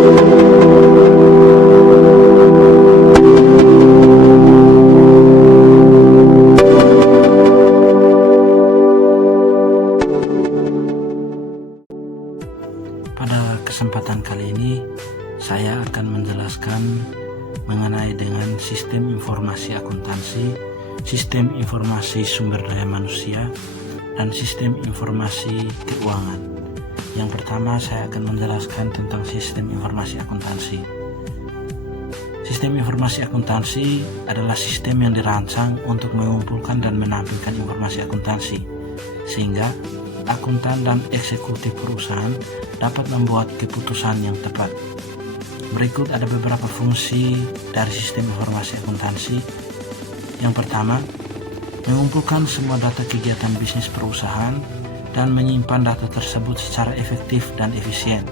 Pada kesempatan kali ini saya akan menjelaskan mengenai dengan sistem informasi akuntansi, sistem informasi sumber daya manusia, dan sistem informasi keuangan. Yang pertama saya akan menjelaskan tentang sistem informasi akuntansi. Sistem informasi akuntansi adalah sistem yang dirancang untuk mengumpulkan dan menampilkan informasi akuntansi, sehingga akuntan dan eksekutif perusahaan dapat membuat keputusan yang tepat. Berikut ada beberapa fungsi dari sistem informasi akuntansi. Yang pertama, mengumpulkan semua data kegiatan bisnis perusahaan dan menyimpan data tersebut secara efektif dan efisien.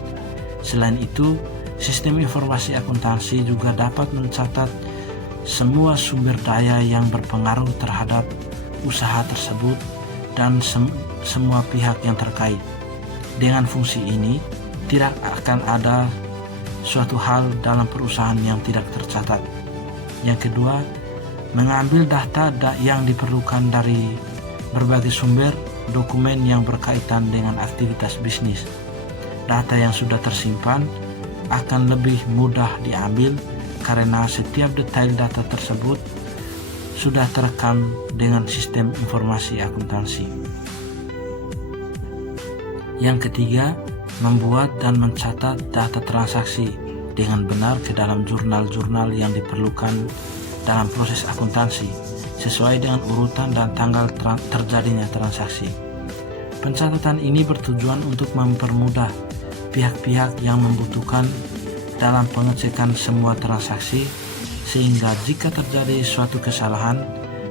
Selain itu, sistem informasi akuntansi juga dapat mencatat semua sumber daya yang berpengaruh terhadap usaha tersebut dan semua pihak yang terkait. Dengan fungsi ini, tidak akan ada suatu hal dalam perusahaan yang tidak tercatat. Yang kedua, mengambil data yang diperlukan dari berbagai sumber dokumen yang berkaitan dengan aktivitas bisnis. Data yang sudah tersimpan akan lebih mudah diambil karena setiap detail data tersebut sudah terekam dengan sistem informasi akuntansi. Yang ketiga, membuat dan mencatat data transaksi dengan benar ke dalam jurnal-jurnal yang diperlukan dalam proses akuntansi sesuai dengan urutan dan tanggal terjadinya transaksi. Pencatatan ini bertujuan untuk mempermudah pihak-pihak yang membutuhkan dalam pengecekan semua transaksi, sehingga jika terjadi suatu kesalahan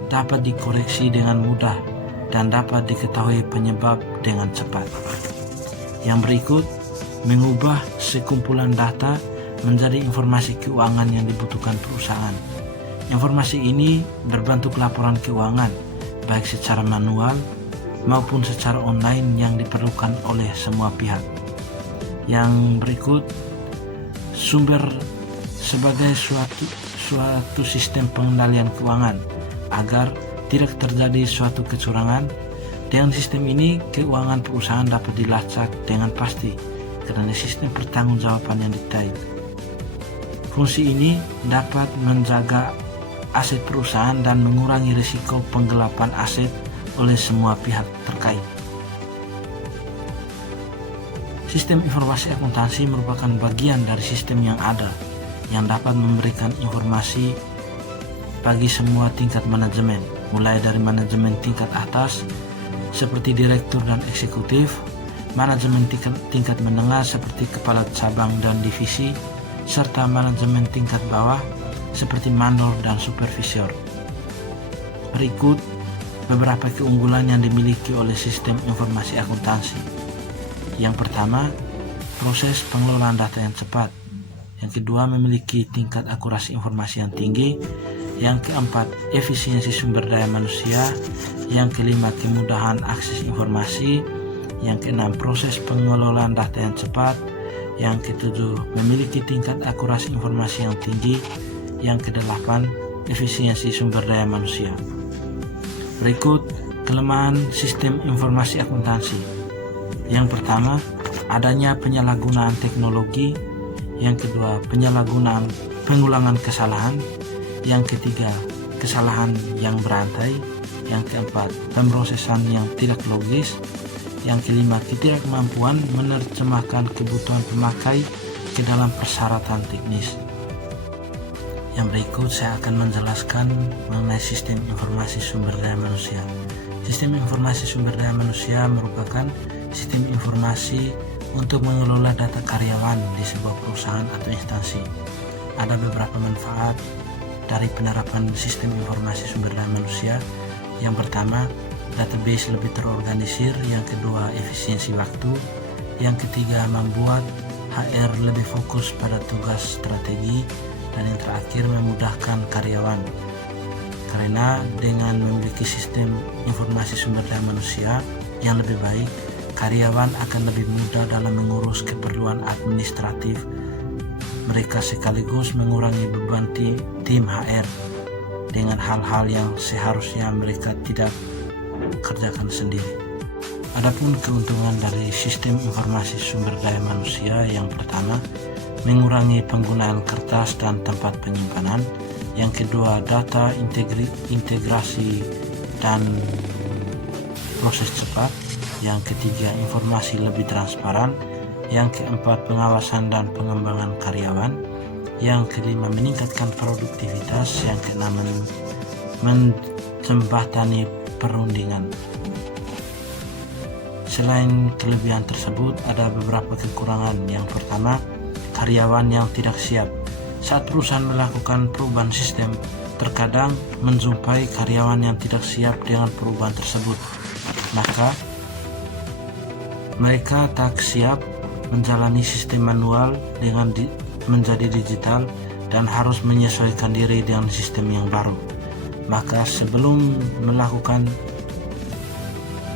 dapat dikoreksi dengan mudah dan dapat diketahui penyebab dengan cepat. Yang berikut, mengubah sekumpulan data menjadi informasi keuangan yang dibutuhkan perusahaan. Informasi ini berbentuk laporan keuangan, baik secara manual maupun secara online yang diperlukan oleh semua pihak. Yang berikut, sumber sebagai suatu sistem pengendalian keuangan agar tidak terjadi suatu kecurangan. Dengan sistem ini, keuangan perusahaan dapat dilacak dengan pasti karena sistem pertanggungjawaban yang detail. Fungsi ini dapat menjaga aset perusahaan dan mengurangi risiko penggelapan aset oleh semua pihak terkait. Sistem informasi akuntansi merupakan bagian dari sistem yang ada yang dapat memberikan informasi bagi semua tingkat manajemen, mulai dari manajemen tingkat atas seperti direktur dan eksekutif, manajemen tingkat menengah seperti kepala cabang dan divisi, serta manajemen tingkat bawah seperti mandor dan supervisor. Berikut beberapa keunggulan yang dimiliki oleh sistem informasi akuntansi. Yang pertama, proses pengelolaan data yang cepat. Yang kedua, memiliki tingkat akurasi informasi yang tinggi. Yang keempat, efisiensi sumber daya manusia. Yang kelima, kemudahan akses informasi. Yang keenam, proses pengelolaan data yang cepat. Yang ketujuh, memiliki tingkat akurasi informasi yang tinggi. Yang kedelapan, efisiensi sumber daya manusia. Berikut kelemahan sistem informasi akuntansi. Yang pertama, adanya penyalahgunaan teknologi. Yang kedua, pengulangan kesalahan. Yang ketiga, kesalahan yang berantai. Yang keempat, pemrosesan yang tidak logis. Yang kelima, ketidakmampuan menerjemahkan kebutuhan pemakai ke dalam persyaratan teknis. Yang berikut saya akan menjelaskan mengenai sistem informasi sumber daya manusia. Sistem informasi sumber daya manusia merupakan sistem informasi untuk mengelola data karyawan di sebuah perusahaan atau instansi. Ada beberapa manfaat dari penerapan sistem informasi sumber daya manusia. Yang pertama, database lebih terorganisir. Yang kedua, efisiensi waktu. Yang ketiga, membuat HR lebih fokus pada tugas strategi. Dan yang terakhir, memudahkan karyawan. Karena dengan memiliki sistem informasi sumber daya manusia yang lebih baik, karyawan akan lebih mudah dalam mengurus keperluan administratif mereka sekaligus mengurangi beban tim HR dengan hal-hal yang seharusnya mereka tidak kerjakan sendiri. Adapun keuntungan dari sistem informasi sumber daya manusia, yang pertama, mengurangi penggunaan kertas dan tempat penyimpanan. Yang kedua, data integrasi dan proses cepat. Yang ketiga, informasi lebih transparan. Yang keempat, pengawasan dan pengembangan karyawan. Yang kelima, meningkatkan produktivitas. Yang keenam, menjembatani perundingan. Selain kelebihan tersebut, ada beberapa kekurangan. Yang pertama, karyawan yang tidak siap. Saat perusahaan melakukan perubahan sistem, terkadang menjumpai karyawan yang tidak siap dengan perubahan tersebut. Maka, mereka tak siap menjalani sistem manual dengan menjadi digital dan harus menyesuaikan diri dengan sistem yang baru. Maka sebelum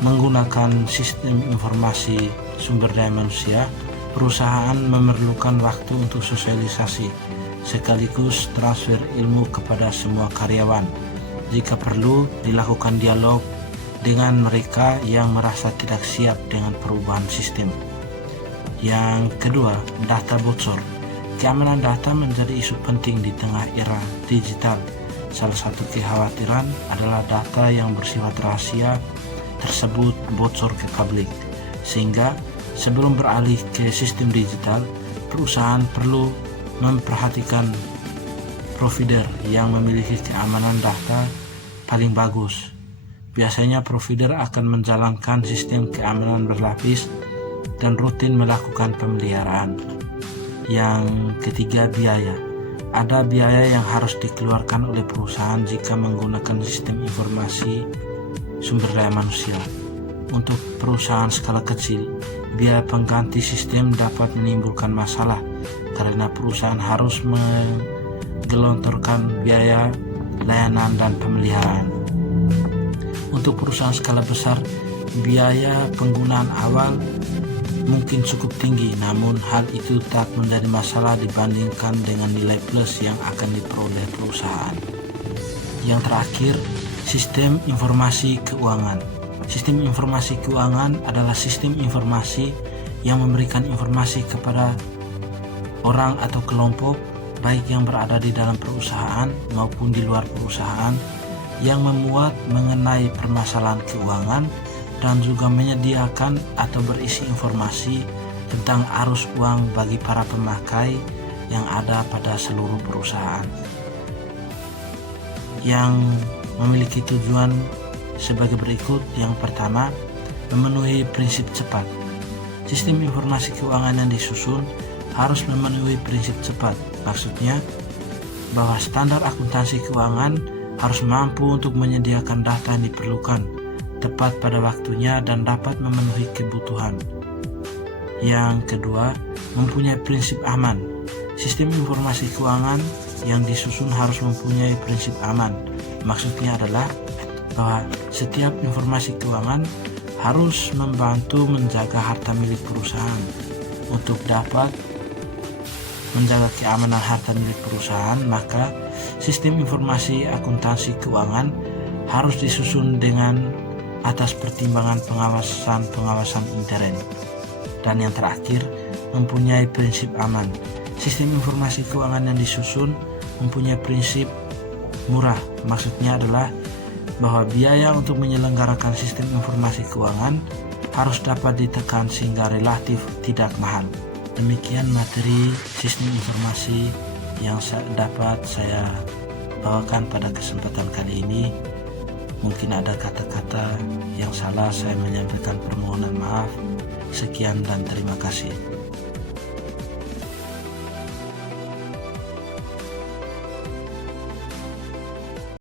menggunakan sistem informasi sumber daya manusia, perusahaan memerlukan waktu untuk sosialisasi sekaligus transfer ilmu kepada semua karyawan. Jika perlu, dilakukan dialog dengan mereka yang merasa tidak siap dengan perubahan sistem. Yang kedua, data bocor. Keamanan data menjadi isu penting di tengah era digital. Salah satu kekhawatiran adalah data yang bersifat rahasia tersebut bocor ke publik, sehingga sebelum beralih ke sistem digital, perusahaan perlu memperhatikan provider yang memiliki keamanan data paling bagus. Biasanya provider akan menjalankan sistem keamanan berlapis dan rutin melakukan pemeliharaan. Yang ketiga, biaya. Ada biaya yang harus dikeluarkan oleh perusahaan jika menggunakan sistem informasi sumber daya manusia. Untuk perusahaan skala kecil, biaya pengganti sistem dapat menimbulkan masalah karena perusahaan harus menggelontorkan biaya layanan dan pemeliharaan. Untuk perusahaan skala besar, biaya penggunaan awal mungkin cukup tinggi, namun hal itu tak menjadi masalah dibandingkan dengan nilai plus yang akan diperoleh perusahaan. Yang terakhir, sistem informasi keuangan. Sistem informasi keuangan adalah sistem informasi yang memberikan informasi kepada orang atau kelompok, baik yang berada di dalam perusahaan maupun di luar perusahaan, yang memuat mengenai permasalahan keuangan dan juga menyediakan atau berisi informasi tentang arus uang bagi para pemakai yang ada pada seluruh perusahaan. Yang memiliki tujuan sebagai berikut. Yang pertama, memenuhi prinsip cepat. Sistem informasi keuangan yang disusun harus memenuhi prinsip cepat. Maksudnya bahwa standar akuntansi keuangan harus mampu untuk menyediakan data yang diperlukan tepat pada waktunya dan dapat memenuhi kebutuhan. Yang kedua, mempunyai prinsip aman. Sistem informasi keuangan yang disusun harus mempunyai prinsip aman. Maksudnya adalah bahwa setiap informasi keuangan harus membantu menjaga harta milik perusahaan. Untuk dapat menjaga keamanan harta milik perusahaan, maka sistem informasi akuntansi keuangan harus disusun dengan atas pertimbangan pengawasan intern. Dan yang terakhir, mempunyai prinsip aman. Sistem informasi keuangan yang disusun mempunyai prinsip murah. Maksudnya adalah bahwa biaya untuk menyelenggarakan sistem informasi keuangan harus dapat ditekan sehingga relatif tidak mahal. Demikian materi sistem informasi yang dapat saya bawakan pada kesempatan kali ini. Mungkin ada kata-kata yang salah, saya menyampaikan permohonan maaf. Sekian dan terima kasih.